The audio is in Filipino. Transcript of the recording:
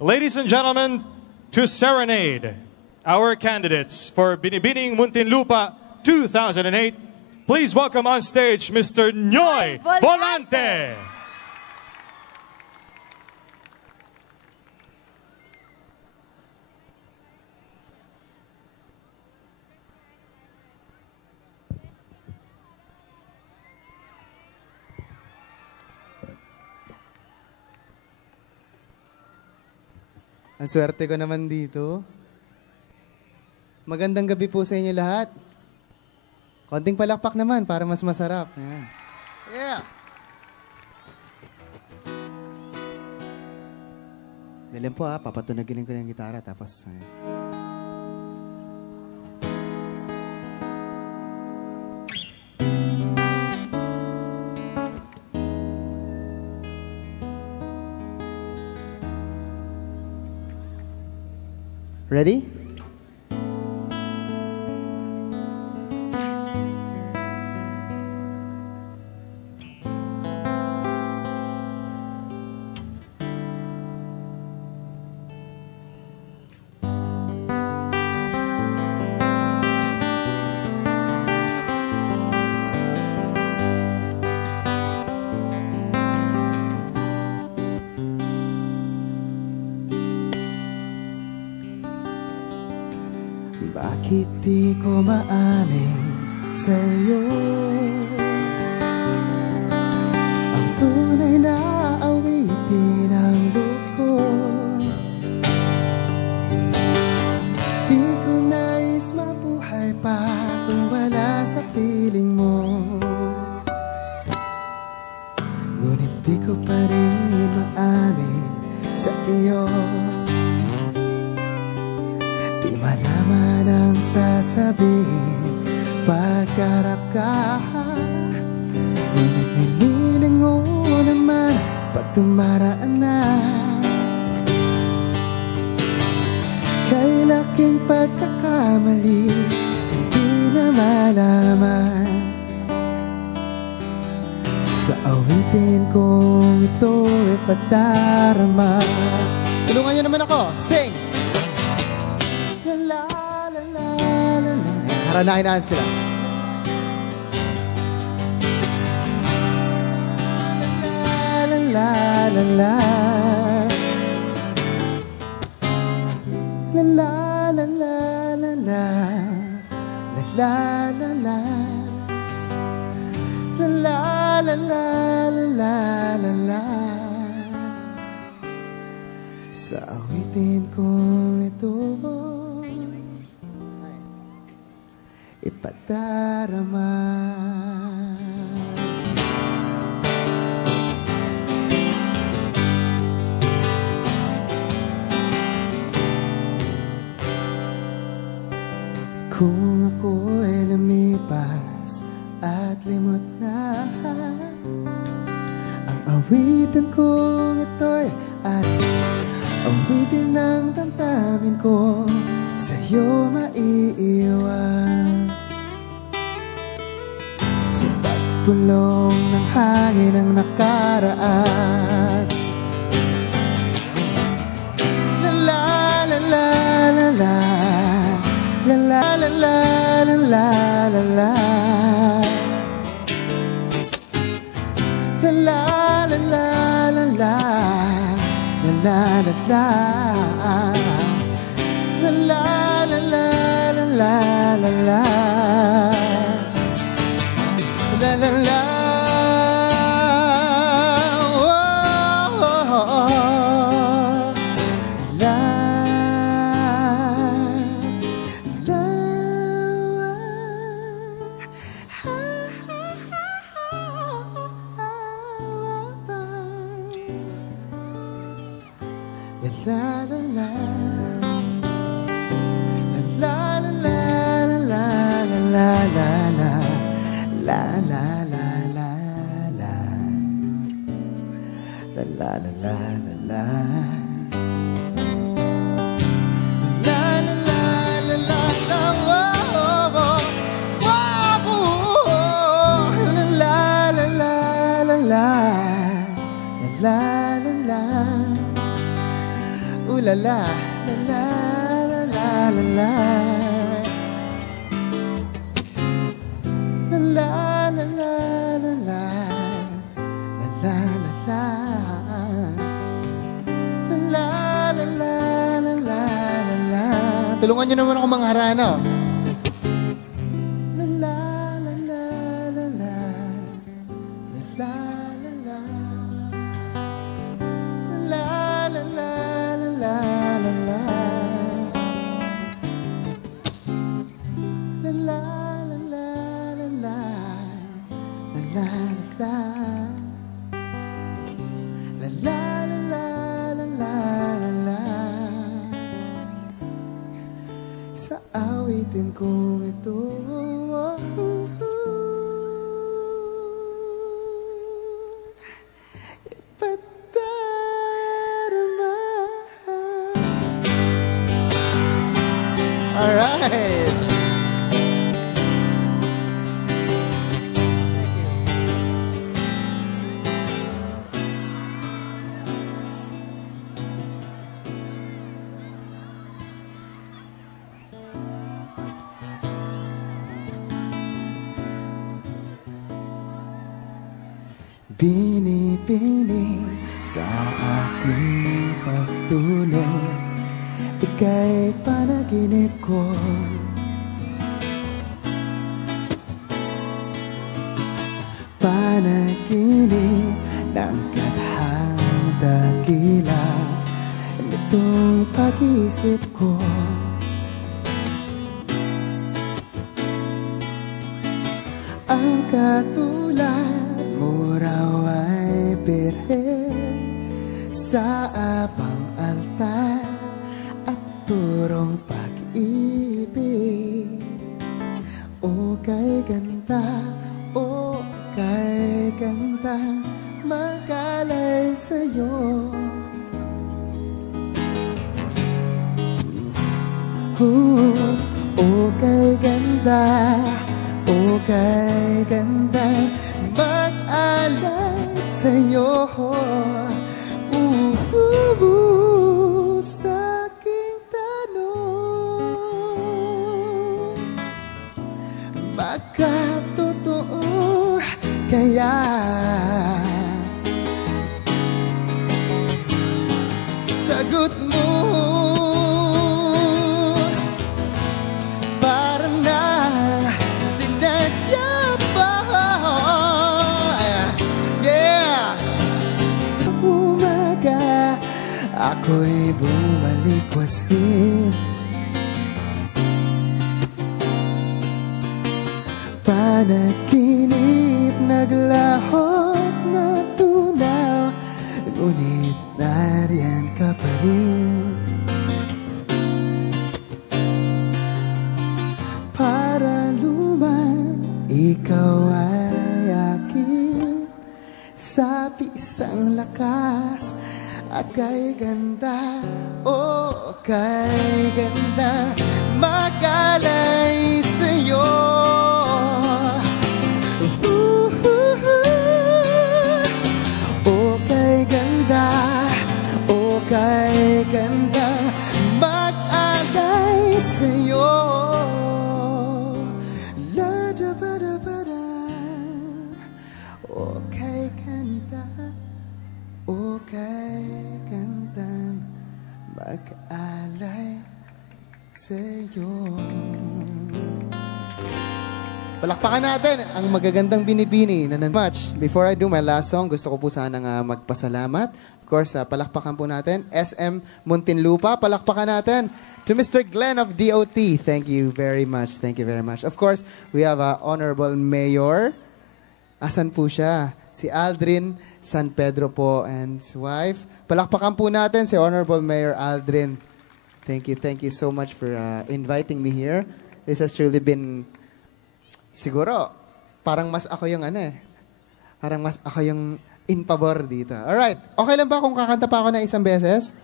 Ladies and gentlemen, to serenade our candidates for Binibining Muntinlupa 2008, please welcome on stage Mr. Noy Volante. Ang swerte ko naman dito. Magandang gabi po sa inyo lahat. Konting palakpak naman para mas masarap. Ayan. Yeah! Dalim po papatunagin ko yung gitara tapos... Ready? Bakit di ko maamin sa'yo ang tunay na awitin ng loko? Di ko nais mabuhay pa kung wala sa piling mo. Ngunit di ko pa rin maamin sa iyo. Di malaman ang sasabihin pagkarap ka. Ngunit ninilingo naman pag tumaraan na. Kay laking pagkakamali hindi na malaman. Sa awitin kong ito'y padarama. Tulungan niyo naman ako, sing! La la la la la. Haranahin sila. La la la la. La la la la la la. La la la la. La la la la la la la. Sa awitin kong ito ipadarama. Kung ako'y lumipas at limot na, ang awitan kong ito'y at awitin ng damdamin ko sa'yo maiiwan. Sa pagpulong ng hangin ng nakaraan. La la la la la la. La la la la la la la la. La la la la la la. La la la la. La la la la la la la la. La la la. La la la. La la la la la la la la. La la la la la. La la la la la la. La la la la la la. La la la la la la. La la la la. la la la la la la la. La la la la la la. La la la. La la la la la la la. Tulungan niyo naman ako mangharana. La la la la la la. La la la. La la la la la la la. La la la la la la. La la la. La la la la la la la. Sa awitin kong ito, ipadarama. Alright. Bini-bini sa aking pagtulog, ika'y panaginip ko. Panaginip ng katahang dakila nitong pag-isip ko. Ang katulad mo raw ay birhen sa abang altar at turong pag-ibig. O kay ganda, o kay ganda, magkalay sa'yo. O kay ganda, o kay ganda, mag-alay sa'yo. Sa aking tanong, magkatotoo kaya? Sagot mo, para na sinadya pa. Yeah! Umaga, ako'y bumalik wastin. Panaginip naglahot na tunaw, ngunit nariyan ka pa rin. Para luman, ikaw ay akin sa isang lakas. At kay ganda, oh kay ganda, magkalay sa'yo. Oh kay ganda, oh kay ganda, mag-alay sa'yo. La-da-ba-da-ba-da. Oh kay ganda, o kay gandang mag-alay sa'yo. Palakpakan natin ang magagandang binibini na much. Before I do my last song, gusto ko po sanang magpasalamat. Of course, palakpakan po natin. SM Muntinlupa, palakpakan natin. To Mr. Glenn of DOT, thank you very much. Thank you very much. Of course, we have Honorable Mayor. Asan po siya? Si Aldrin San Pedro po and his wife. Palakpakan po natin si Honorable Mayor Aldrin. Thank you so much for inviting me here. This has truly been, siguro, parang mas ako yung parang mas ako yung in pabor dito. Alright, okay lang ba kung kakanta pa ako na isang beses?